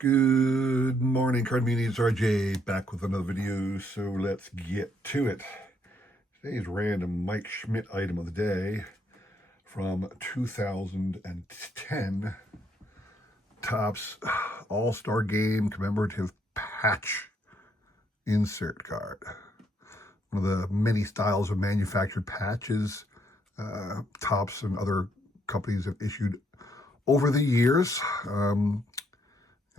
Good morning, card meetings. RJ back with another video, so let's get to it. Today's random Mike Schmidt item of the day from 2010 Topps All-Star Game commemorative patch insert card. One of the many styles of manufactured patches Topps and other companies have issued over the years.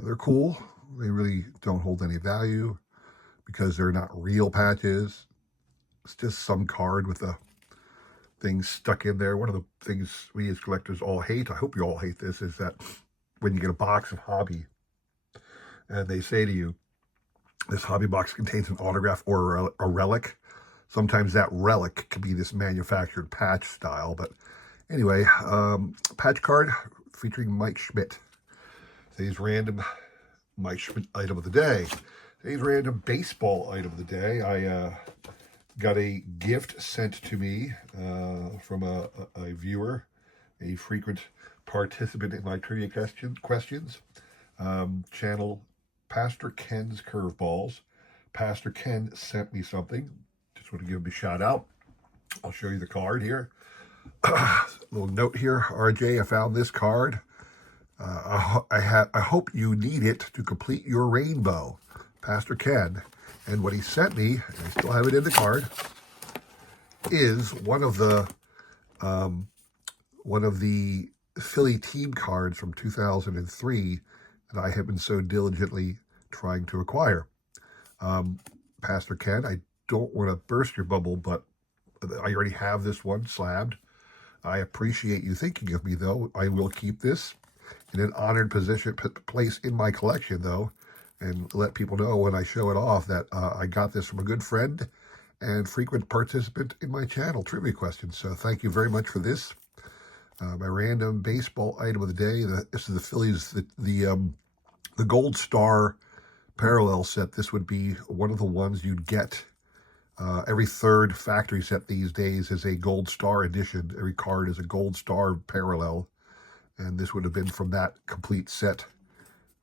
They're cool. They really don't hold any value because they're not real patches. It's just some card with a thing stuck in there. One of the things we as collectors all hate, I hope you all hate this, is that when you get a box of hobby and they say to you, this hobby box contains an autograph or a relic, sometimes that relic can be this manufactured patch style. But anyway, patch card featuring Mike Schmidt. Today's random Mike Schmidt item of the day. Today's random baseball item of the day. I got a gift sent to me from a viewer, a frequent participant in my trivia questions. Channel Pastor Ken's Curveballs. Pastor Ken sent me something. Just want to give him a shout out. I'll show you the card here. Little note here, RJ, I found this card. I hope you need it to complete your rainbow, Pastor Ken. And what he sent me, and I still have it in the card, is one of the Philly team cards from 2003 that I have been so diligently trying to acquire. Pastor Ken, I don't want to burst your bubble, but I already have this one slabbed. I appreciate you thinking of me, though. I will keep this in an honored place in my collection, though, and let people know when I show it off that I got this from a good friend and frequent participant in my channel trivia questions. So thank you very much for this. My random baseball item of the day. This is the Phillies, the Gold Star parallel set. This would be one of the ones you'd get. Every third factory set these days is a Gold Star edition. Every card is a Gold Star parallel. And this would have been from that complete set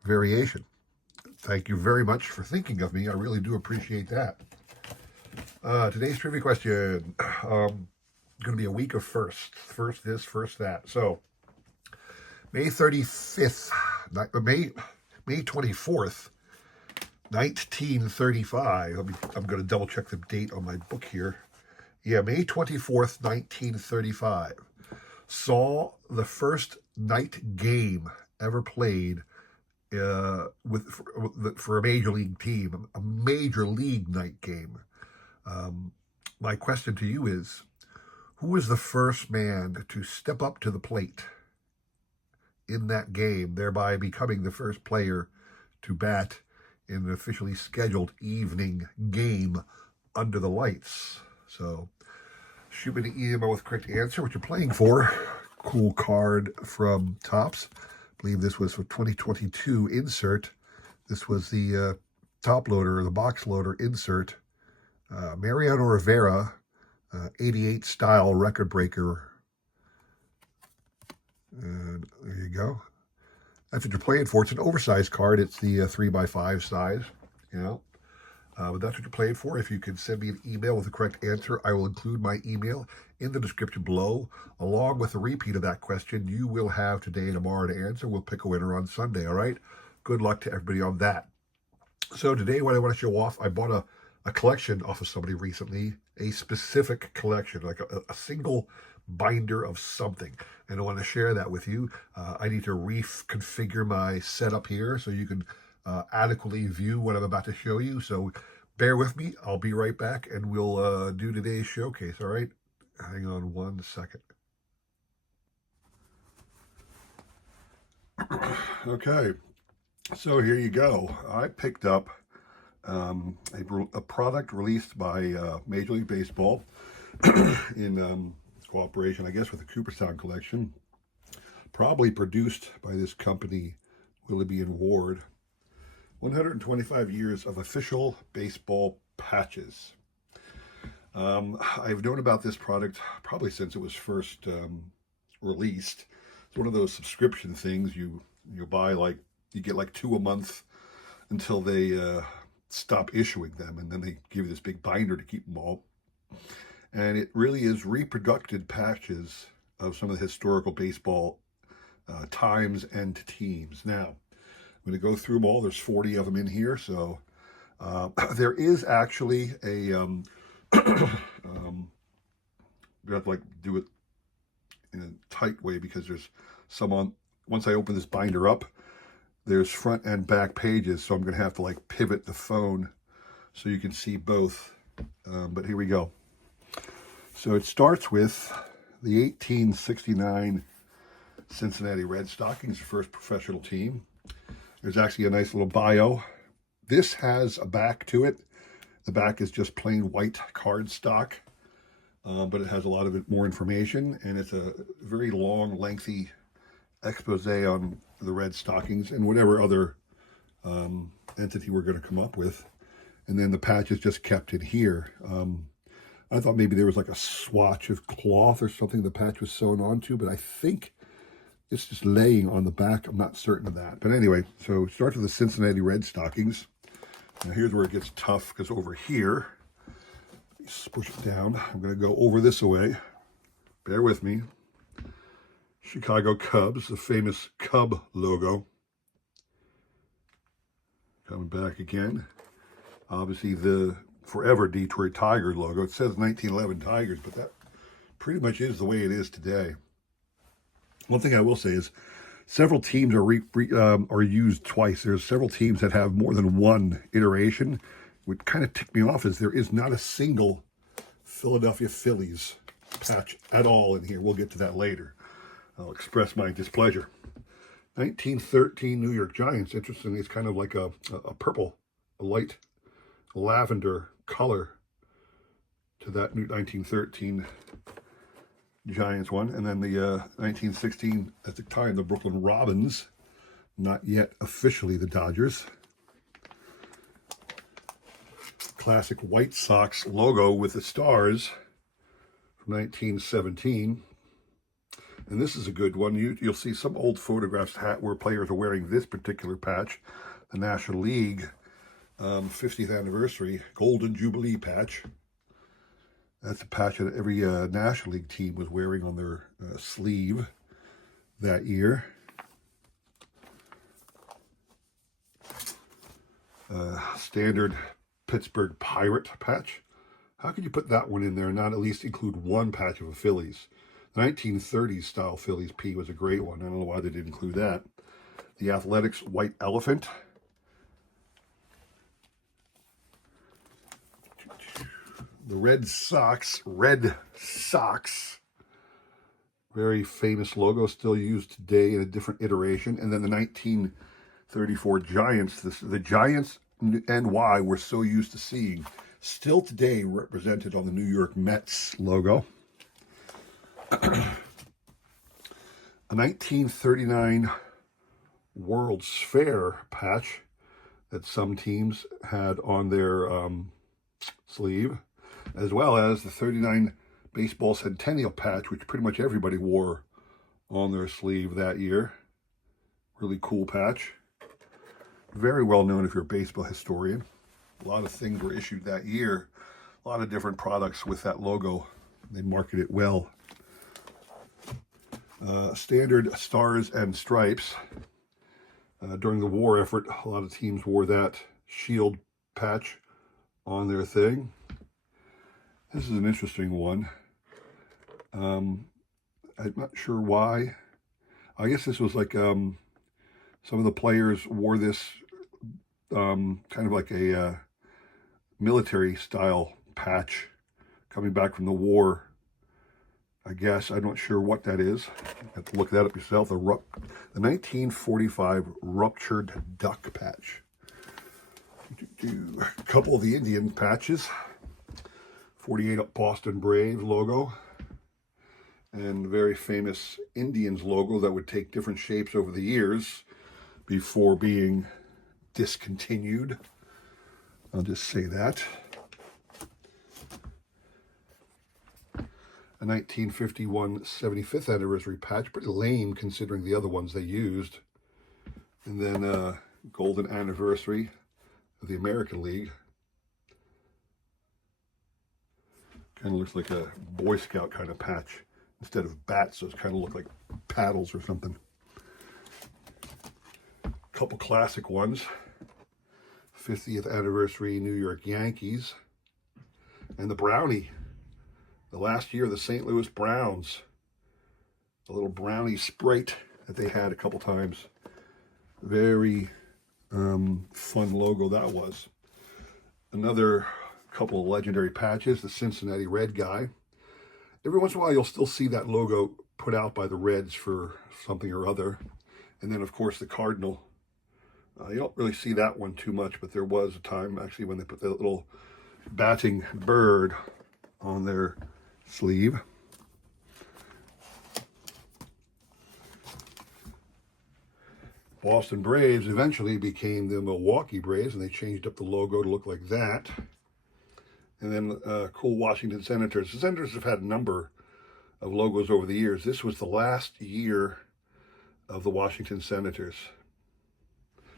variation. Thank you very much for thinking of me. I really do appreciate that. Today's trivia question. Going to be a week of firsts. First this, first that. So, May 24th, 1935. I'm going to double check the date on my book here. Yeah, May 24th, 1935. Saw the first night game ever played for a major league team, a major league night game. My question to you is, who was the first man to step up to the plate in that game, thereby becoming the first player to bat in an officially scheduled evening game under the lights? So shoot me an email with the correct answer, what you're playing for. Cool card from Topps. I believe this was for 2022 insert. This was the top loader, or the box loader insert. Mariano Rivera, 88 style record breaker. And there you go. That's what you're playing for. It's an oversized card. It's the 3x5 size, you know. But that's what you're playing for. If you can send me an email with the correct answer, I will include my email in the description below. Along with a repeat of that question, you will have today and tomorrow to answer. We'll pick a winner on Sunday, all right? Good luck to everybody on that. So today, what I want to show off, I bought a collection off of somebody recently, a specific collection, like a single binder of something. And I want to share that with you. I need to reconfigure my setup here so you can adequately view what I'm about to show you. So bear with me. I'll be right back and we'll do today's showcase. All right. Hang on one second. Okay. So here you go. I picked up a product released by Major League Baseball in cooperation, I guess, with the Cooperstown Collection. Probably produced by this company, Willoughby and Ward. 125 years of official baseball patches. I've known about this product probably since it was first released. It's one of those subscription things you buy like You get like 2 a month until they stop issuing them, and then they give you this big binder to keep them all. And it really is reproduced patches of some of the historical baseball times and teams. Now, I'm going to go through them all. There's 40 of them in here, so there is actually a we have to like do it in a tight way because there's some on. Once I open this binder up, there's front and back pages, so I'm going to have to like pivot the phone so you can see both. But here we go. So it starts with the 1869 Cincinnati Red Stockings, the first professional team. There's actually a nice little bio. This has a back to it. The back is just plain white cardstock, but it has a lot of more information, and it's a very long, lengthy expose on the Red Stockings and whatever other entity we're going to come up with. And then the patch is just kept in here. I thought maybe there was like a swatch of cloth or something the patch was sewn onto, but I think it's just laying on the back. I'm not certain of that. But anyway, so it starts with the Cincinnati Red Stockings. Now here's where it gets tough, because over here, push it down. I'm going to go over this away. Bear with me. Chicago Cubs, the famous Cub logo. Coming back again. Obviously the forever Detroit Tigers logo. It says 1911 Tigers, but that pretty much is the way it is today. One thing I will say is several teams are used twice. There's several teams that have more than one iteration. What kind of ticked me off is there is not a single Philadelphia Phillies patch at all in here. We'll get to that later. I'll express my displeasure. 1913 New York Giants. Interestingly, it's kind of like a purple, a light lavender color to that new 1913 Giants one. And then the 1916, at the time, the Brooklyn Robins, not yet officially the Dodgers. Classic White Sox logo with the stars from 1917. And this is a good one. You'll see some old photographs where players are wearing this particular patch, the National League 50th anniversary Golden Jubilee patch. That's a patch that every National League team was wearing on their sleeve that year. Standard Pittsburgh Pirate patch. How could you put that one in there and not at least include one patch of a Phillies? The 1930s style Phillies P was a great one. I don't know why they didn't include that. The Athletics White Elephant. The Red Sox, very famous logo, still used today in a different iteration. And then the 1934 Giants, the Giants NY we're so used to seeing, still today represented on the New York Mets logo. A 1939 World's Fair patch that some teams had on their sleeve, as well as the 39 Baseball Centennial patch, which pretty much everybody wore on their sleeve that year. Really cool patch. Very well known if you're a baseball historian. A lot of things were issued that year. A lot of different products with that logo. They market it well. Standard Stars and Stripes. During the war effort, a lot of teams wore that shield patch on their thing. This is an interesting one. I'm not sure why. I guess this was like some of the players wore this kind of like a military style patch coming back from the war. I guess I'm not sure what that is. You have to look that up yourself. The 1945 Ruptured Duck patch. A couple of the Indian patches. 48 Boston Braves logo. And very famous Indians logo that would take different shapes over the years before being discontinued. I'll just say that. A 1951 75th anniversary patch, pretty lame considering the other ones they used. And then golden anniversary of the American League. Kind of looks like a Boy Scout kind of patch. Instead of bats, those kind of look like paddles or something. Couple classic ones. 50th anniversary New York Yankees. And the Brownie. The last year, the St. Louis Browns. The little Brownie Sprite that they had a couple times. Very fun logo that was. Another couple of legendary patches. The Cincinnati Red guy. Every once in a while, you'll still see that logo put out by the Reds for something or other. And then, of course, the Cardinal. You don't really see that one too much, but there was a time, actually, when they put that little batting bird on their sleeve. Boston Braves eventually became the Milwaukee Braves, and they changed up the logo to look like that. And then cool Washington Senators. The Senators have had a number of logos over the years. This was the last year of the Washington Senators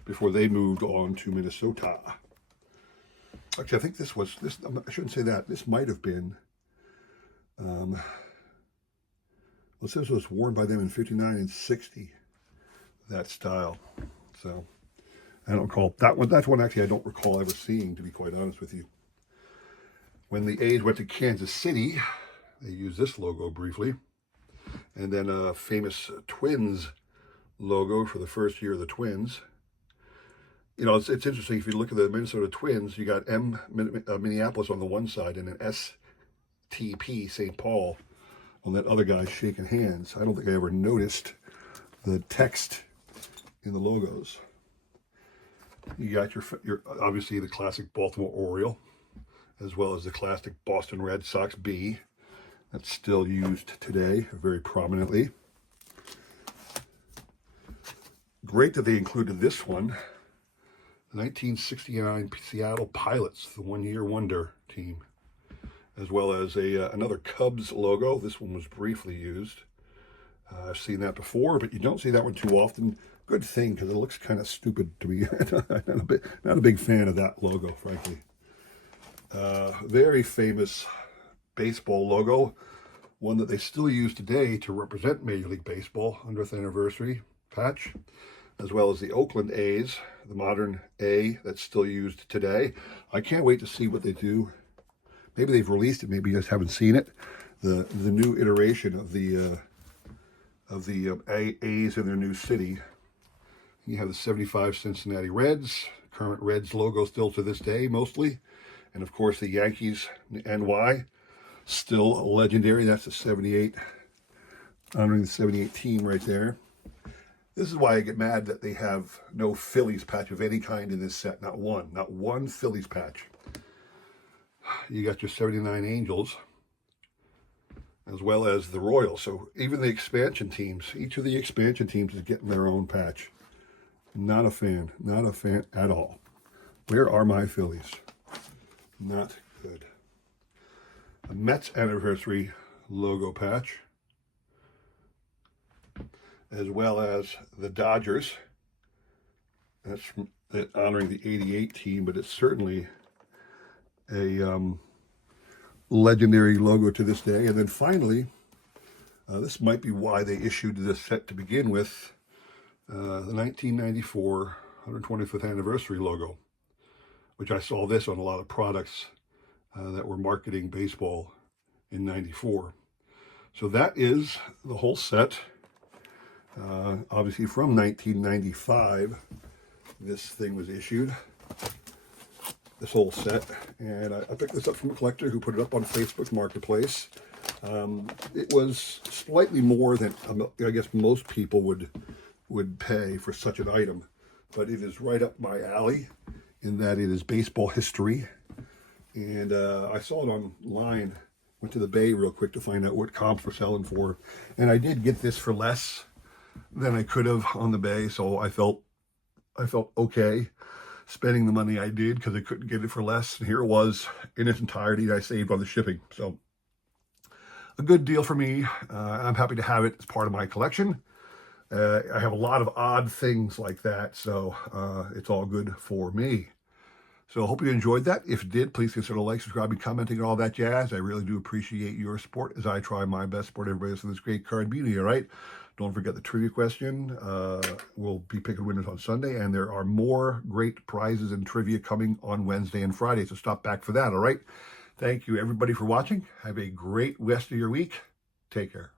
before they moved on to Minnesota. Actually, I think this, I shouldn't say that. This might have been, well, it says it was worn by them in 59 and 60, that style. So, I don't recall, that's one actually I don't recall ever seeing, to be quite honest with you. When the A's went to Kansas City, they used this logo briefly. And then a famous Twins logo for the first year of the Twins. You know, it's interesting, if you look at the Minnesota Twins, you got Minneapolis on the one side and an STP, St. Paul, on that other guy shaking hands. I don't think I ever noticed the text in the logos. You got your obviously the classic Baltimore Oriole, as well as the classic Boston Red Sox B. That's still used today very prominently. Great that they included this one. The 1969 Seattle Pilots, the one-year wonder team, as well as another Cubs logo. This one was briefly used. I've seen that before, but you don't see that one too often. Good thing, because it looks kind of stupid to me. Not a big fan of that logo, frankly. Very famous baseball logo, one that they still use today to represent Major League Baseball, 100th anniversary patch, as well as the Oakland A's, the modern A that's still used today. I can't wait to see what they do. Maybe they've released it, maybe you guys haven't seen it. The new iteration of the A's in their new city. You have the 75 Cincinnati Reds, current Reds logo still to this day, mostly. And of course, the Yankees NY, still legendary. That's the 78, honoring the 78 team right there. This is why I get mad that they have no Phillies patch of any kind in this set. Not one Phillies patch. You got your 79 Angels, as well as the Royals. So even the expansion teams, each of the expansion teams is getting their own patch. Not a fan at all. Where are my Phillies? Not good. A Mets anniversary logo patch, as well as the Dodgers. That's honoring the 88 team, but it's certainly a legendary logo to this day. And then finally, this might be why they issued this set to begin with, the 1994 125th anniversary logo, which I saw this on a lot of products that were marketing baseball in 94. So that is the whole set. Obviously from 1995, this thing was issued, this whole set. And I picked this up from a collector who put it up on Facebook Marketplace. It was slightly more than I guess most people would pay for such an item, but it is right up my alley in that it is baseball history. And I saw it online, went to the Bay real quick to find out what comps were selling for, and I did get this for less than I could have on the Bay, so I felt okay spending the money I did because I couldn't get it for less. And here it was in its entirety. I saved on the shipping, so a good deal for me. I'm happy to have it as part of my collection. I have a lot of odd things like that, so it's all good for me. So I hope you enjoyed that. If you did, please consider liking, subscribing, commenting, and all that jazz. I really do appreciate your support as I try my best to support everybody else in this great card media, all right? Don't forget the trivia question. We'll be picking winners on Sunday, and there are more great prizes and trivia coming on Wednesday and Friday, so stop back for that, all right? Thank you, everybody, for watching. Have a great rest of your week. Take care.